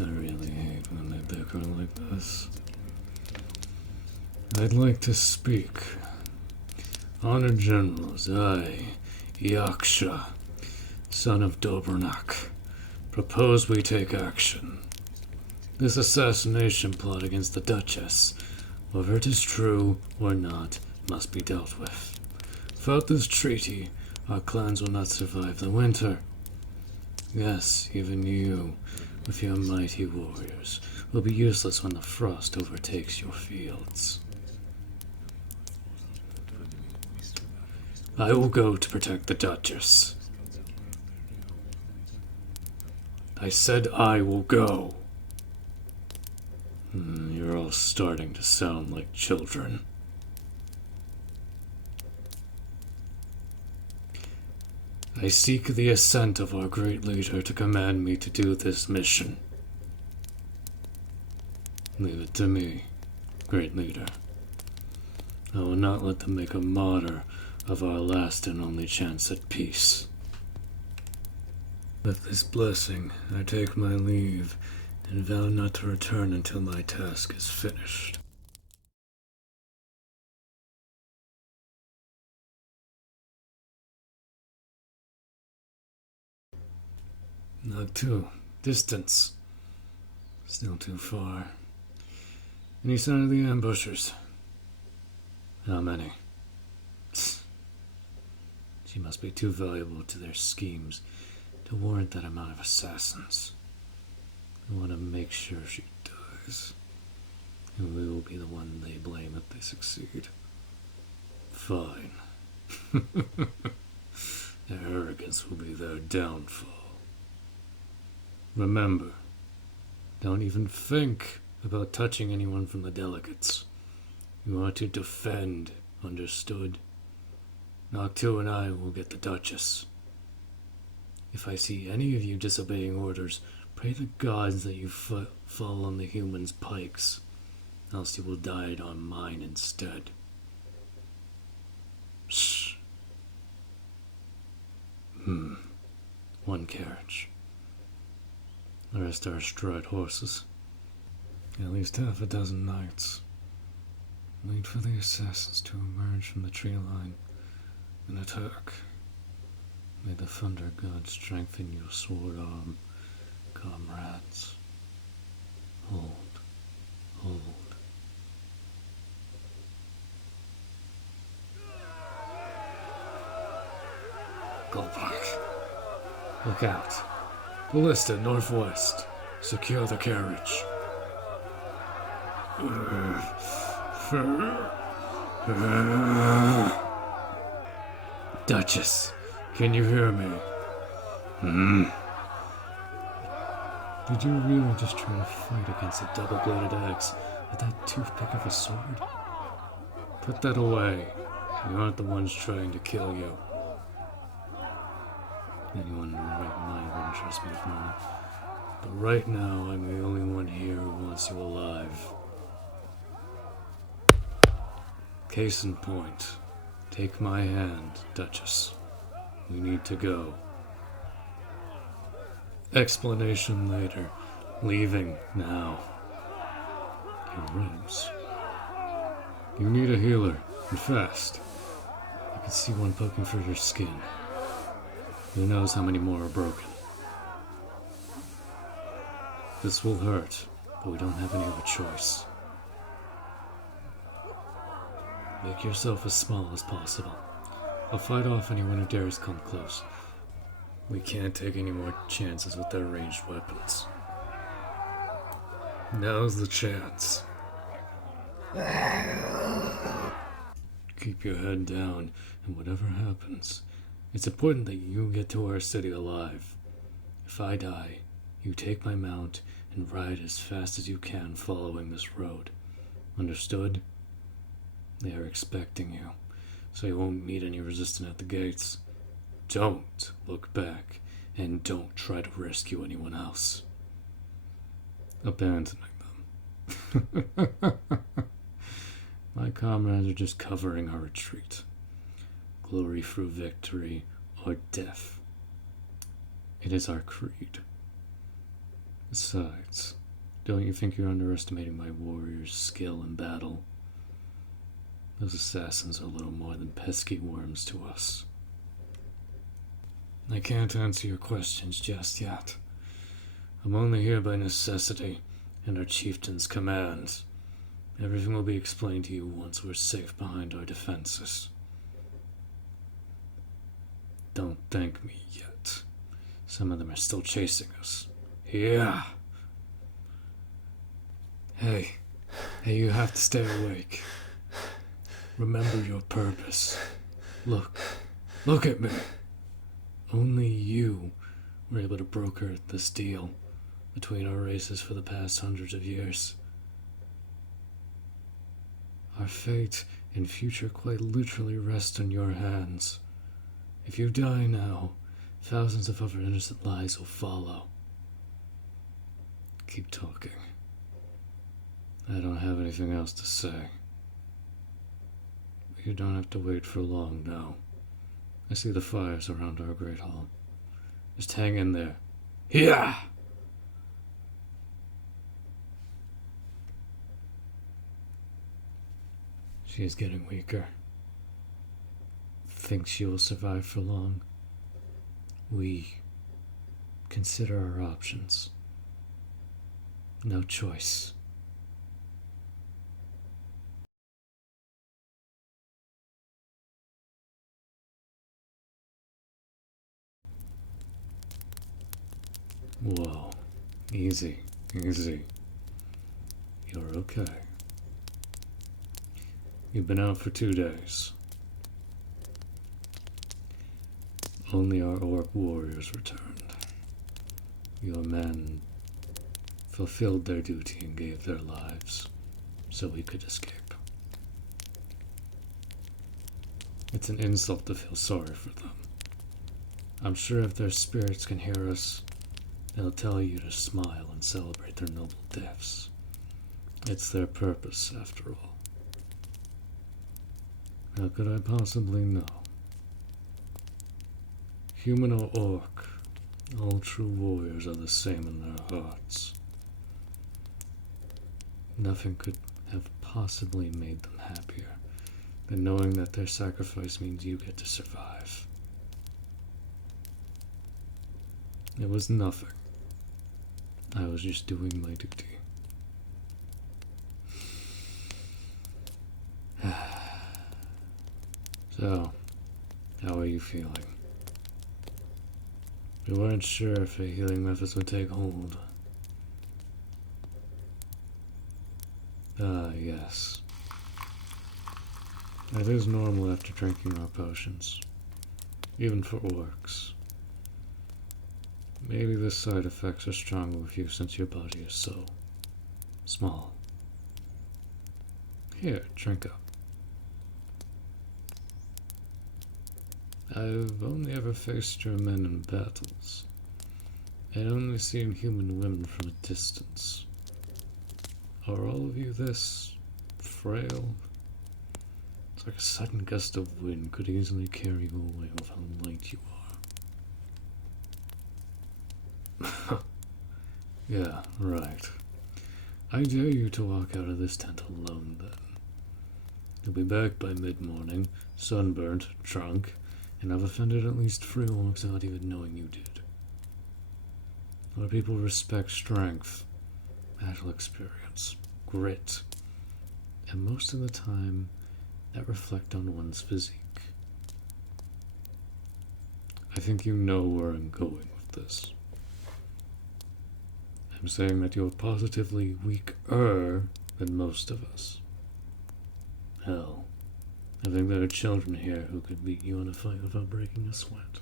I really hate when they bicker like this. I'd like to speak. Honored Generals, I, Yaksha, son of Dobrnak, propose we take action. This assassination plot against the Duchess, whether it is true or not, must be dealt with. Without this treaty, our clans will not survive the winter. Yes, even you, with your mighty warriors, will be useless when the frost overtakes your fields. I will go to protect the Duchess. I said I will go. You're all starting to sound like children. I seek the assent of our great leader to command me to do this mission. Leave it to me, great leader. I will not let them make a martyr of our last and only chance at peace. With this blessing, I take my leave and vow not to return until my task is finished. Not too. Distance. Still too far. Any sign of the ambushers? How many? She must be too valuable to their schemes to warrant that amount of assassins. I want to make sure she dies, and we will be the one they blame if they succeed. Fine. Their arrogance will be their downfall. Remember, don't even think about touching anyone from the delegates. You are to defend, understood? Noctu and I will get the Duchess. If I see any of you disobeying orders, pray the gods that you fall on the humans' pikes, else you will die on mine instead. Shh. One carriage. The rest are astride horses. At least half a dozen knights. Wait for the assassins to emerge from the tree line and attack. May the thunder god strengthen your sword arm, comrades. Hold. Go back. Look out. Ballista northwest. Secure the carriage. Duchess, can you hear me? Did you really just try to fight against a double-bladed axe with that toothpick of a sword? Put that away. We aren't the ones trying to kill you. Anyone in their right mind wouldn't trust me for that. But right now, I'm the only one here who wants you alive. Case in point. Take my hand, Duchess. We need to go. Explanation later. Leaving now. Your ribs. You need a healer, and fast. I can see one poking through your skin. Who knows how many more are broken? This will hurt, but we don't have any other choice. Make yourself as small as possible. I'll fight off anyone who dares come close. We can't take any more chances with their ranged weapons. Now's the chance. Keep your head down, and whatever happens, it's important that you get to our city alive. If I die, you take my mount and ride as fast as you can following this road. Understood? They are expecting you, so you won't meet any resistance at the gates. Don't look back, and don't try to rescue anyone else. Abandoning them. My comrades are just covering our retreat. Glory through victory or death. It is our creed. Besides, don't you think you're underestimating my warriors' skill in battle? Those assassins are little more than pesky worms to us. I can't answer your questions just yet. I'm only here by necessity and our chieftain's commands. Everything will be explained to you once we're safe behind our defenses. Don't thank me yet. Some of them are still chasing us. Yeah. Hey, you have to stay awake. Remember your purpose. Look at me. Only you were able to broker this deal between our races for the past hundreds of years. Our fate and future quite literally rest in your hands. If you die now, thousands of other innocent lives will follow. Keep talking. I don't have anything else to say. You don't have to wait for long now. I see the fires around our great hall. Just hang in there. Yeah! She is getting weaker. Thinks she will survive for long. We consider our options. No choice. Whoa. Easy. You're okay. You've been out for 2 days. Only our orc warriors returned. Your men fulfilled their duty and gave their lives so we could escape. It's an insult to feel sorry for them. I'm sure if their spirits can hear us, they'll tell you to smile and celebrate their noble deaths. It's their purpose, after all. How could I possibly know? Human or orc, all true warriors are the same in their hearts. Nothing could have possibly made them happier than knowing that their sacrifice means you get to survive. It was nothing. I was just doing my duty. So, how are you feeling? We weren't sure if the healing methods would take hold. Ah, yes. That is normal after drinking our potions. Even for orcs. Maybe the side effects are stronger with you since your body is so small. Here, drink up. I've only ever faced your men in battles. I'd only seen human women from a distance. Are all of you this frail? It's like a sudden gust of wind could easily carry you away with how light you are. Yeah, right. I dare you to walk out of this tent alone then. You'll be back by mid-morning, sunburnt, drunk, and I've offended at least 3 orcs without even knowing you did. Our people respect strength, battle experience, grit, and most of the time, that reflect on one's physique. I think you know where I'm going with this. I'm saying that you're positively weaker than most of us. Hell, I think there are children here who could beat you in a fight without breaking a sweat.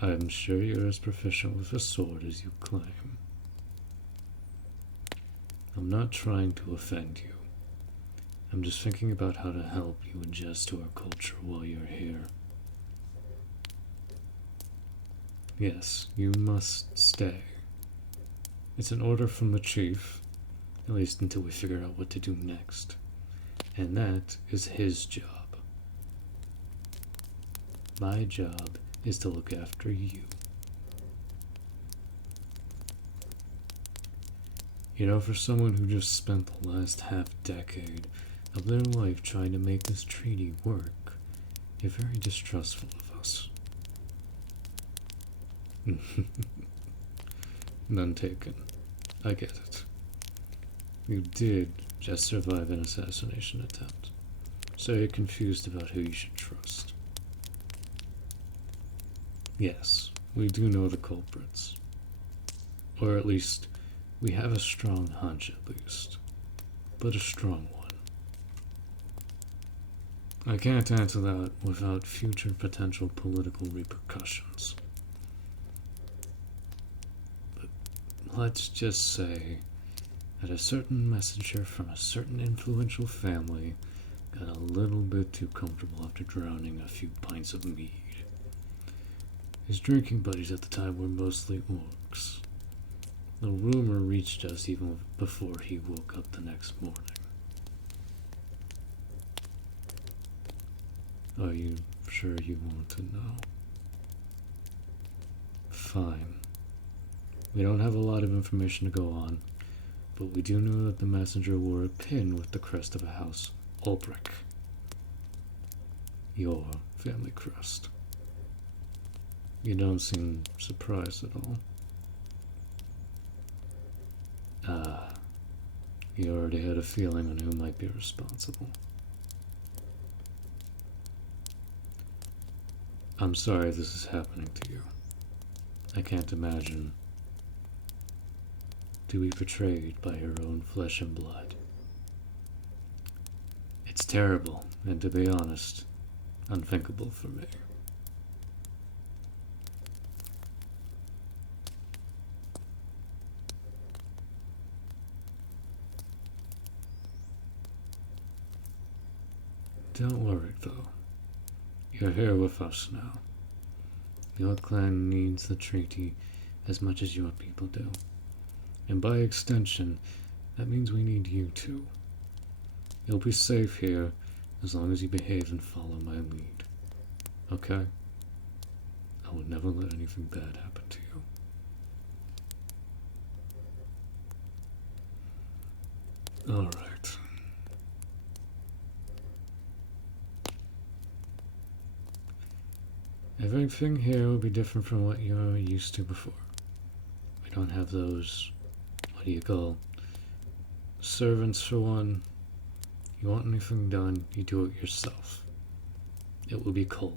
I'm sure you're as proficient with a sword as you claim. I'm not trying to offend you. I'm just thinking about how to help you adjust to our culture while you're here. Yes, you must stay. It's an order from the chief, At least until we figure out what to do next. And that is his job. My job is to look after you. You know, for someone who just spent the last half-decade of their life trying to make this treaty work, you're very distrustful of us. None taken. I get it. You did just survive an assassination attempt, so you're confused about who you should trust. Yes, we do know the culprits. Or at least, we have a strong hunch at least. But a strong one. I can't answer that without future potential political repercussions. But let's just say that a certain messenger from a certain influential family got a little bit too comfortable after drowning a few pints of mead. His drinking buddies at the time were mostly orcs. The rumor reached us even before he woke up the next morning. Are you sure you want to know? Fine. We don't have a lot of information to go on, but we do know that the messenger wore a pin with the crest of a house, Ulbrich. Your family crest. You don't seem surprised at all. You already had a feeling on who might be responsible. I'm sorry this is happening to you. I can't imagine to be betrayed by your own flesh and blood. It's terrible, and to be honest, unthinkable for me. Don't worry, though. You're here with us now. Your clan needs the treaty as much as your people do. And by extension, that means we need you too. You'll be safe here as long as you behave and follow my lead. Okay? I would never let anything bad happen to you. Alright. Everything here will be different from what you're used to before. We don't have those, what do you call, servants for one. You want anything done, you do it yourself. It will be cold.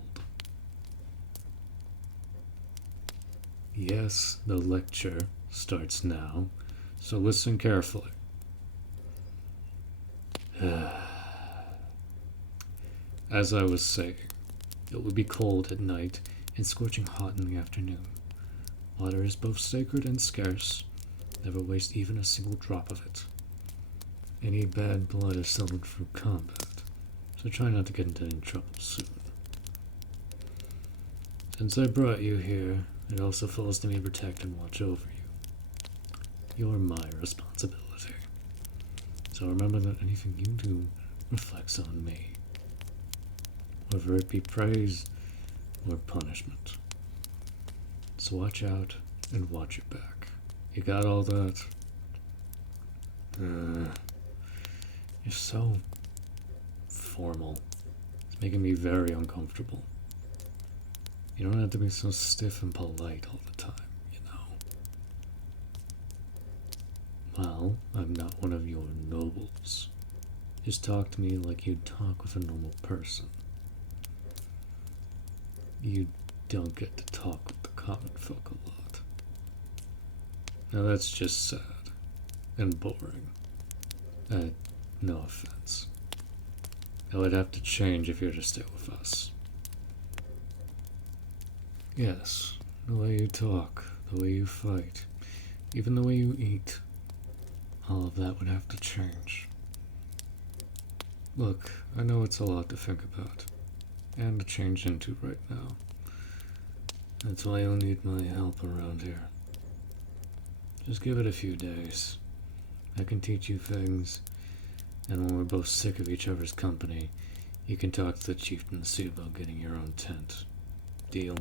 Yes, the lecture starts now, so listen carefully. As I was saying, it will be cold at night and scorching hot in the afternoon. Water is both sacred and scarce. Never waste even a single drop of it. Any bad blood is settled through combat, so try not to get into any trouble soon. Since I brought you here, it also falls to me to protect and watch over you. You're my responsibility. So remember that anything you do reflects on me. Whether it be praise or punishment. So watch out and watch your back. You got all that? You're so formal. It's making me very uncomfortable. You don't have to be so stiff and polite all the time, you know. Well, I'm not one of your nobles. Just talk to me like you'd talk with a normal person. You don't get to talk with the common folk a lot. Now that's just sad and boring. No offense. It would have to change if you're to stay with us. Yes, the way you talk, the way you fight, even the way you eat, all of that would have to change. Look, I know it's a lot to think about, and to change into right now. That's why you'll need my help around here. Just give it a few days. I can teach you things, and when we're both sick of each other's company, you can talk to the chieftain and see about getting your own tent. Deal?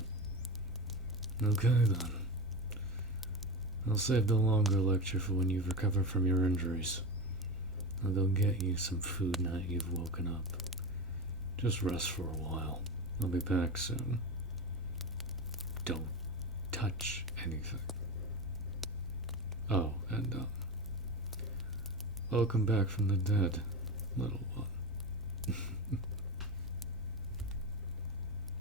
Okay then. I'll save the longer lecture for when you've recovered from your injuries. I'll go get you some food now that you've woken up. Just rest for a while. I'll be back soon. Don't touch anything. Oh, and welcome back from the dead.